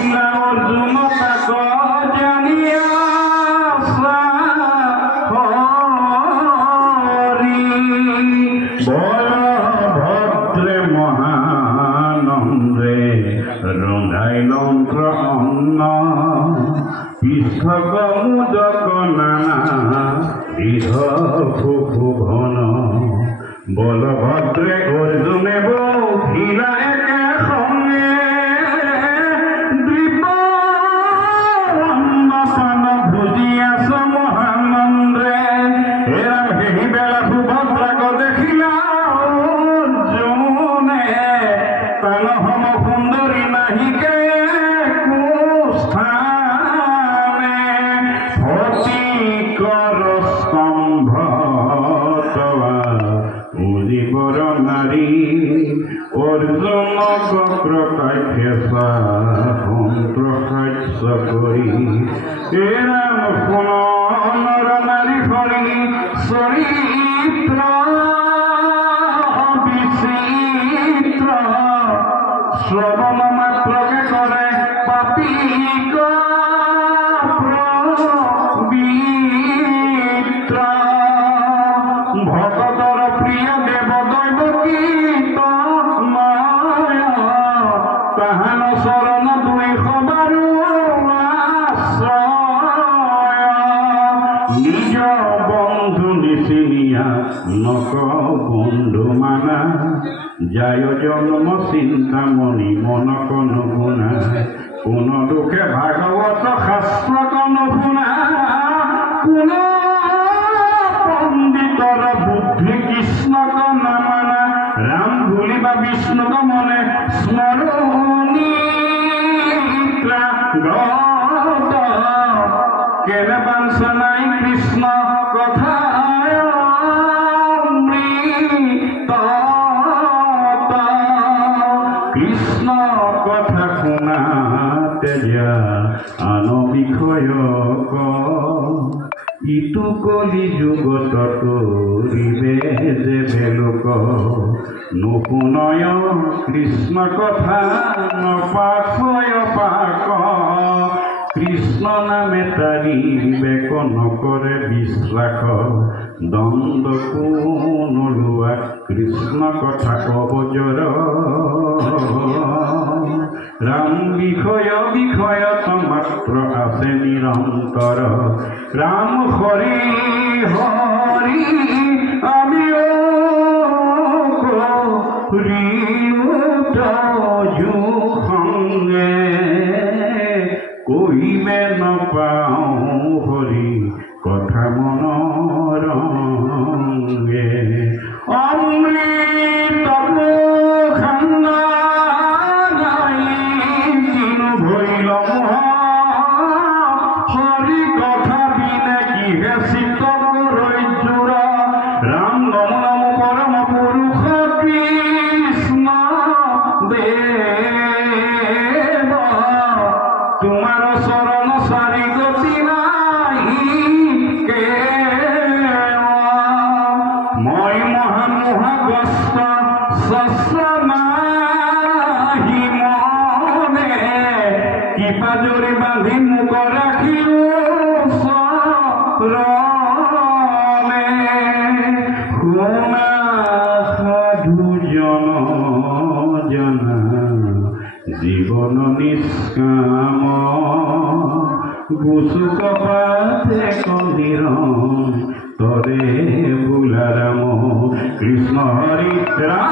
কহিলা অর্জুন তাক জানিয়া হরি বলভদ্রে মহানন্দে রন্ধাইলন্ত্র অন্ন পৃষ্ঠক মুদক নানা বিধ ভুভুভন বলভদ্রে অর্জুনে বহিলা একে সঙ্গে দ্বীপন্ন ভুজিয়াছ মহানন্দে এরা হেহি বেলা সুভদ্রাক দেখিলা অর্জুনে তান হম সুন্দরী নাহিকে কুস্থানে অতি কর স্তম্ভ মুজিবর নারী অর্জুন বক্র কাঠেসা প্রকাশ করি এরাম কোন নর নারী হরি চরিত্র বিচিত্র শ্রবণ মাত্রকে করে পাপী পবিত্র ভগতর প্রিয় দেব দৈবকী তাহান শরণ দুই সবারু নিজ বন্ধু নিচিনিয়া নক বন্ধু মানা যায় জন্ম চিন্তামণি মনক নুশুনা কোন দুখে ভাগৱত শাস্ত্ৰক নুশুনা কোন পণ্ডিতৰ বুদ্ধি কৃষ্ণক নামানা রাম ভুলিবা বিষ্ণুক মনে স্মরণী কেনে বাঞ্ছা নাই কৃষ্ণ কথা কৃষ্ণ কথা শুনাতে যা আন বিষয় ইটো কলি যুগত কৰিবে যে বেলোক নুশুনয় কৃষ্ণ কথা নপাকয় পাক কৃষ্ণ নামে তাৰিবে নকৰে বিশ্বাস দ্বন্দ্ব কোনো লোৱা কৃষ্ণ কথা কব জৰ রাম বিষয় বিষয়ত মাত্র আছে নিরন্তর রাম হরি হরি আমি সঙ্গে কহিবে নপাও হরি কথা মনরঙ্গে অমৃত খান্না হরি কথা বিনে কিহে চিত জোড়া রাম নম নম পরম পুরুষ কৃষ্ণ দেব তোমার শরণ সারি গতি নাহি কে মই মহান মহাগ্রস্ত শস্য নাহি মনে কৃপা জোরে বাঁধি মুখ রাখিও শরণে শুনা সাধু জন জনা জীবন নিষ্কাম গুসুক পাতে কন্দির তরে বুলারাম কৃষ্ণ হরি রাম।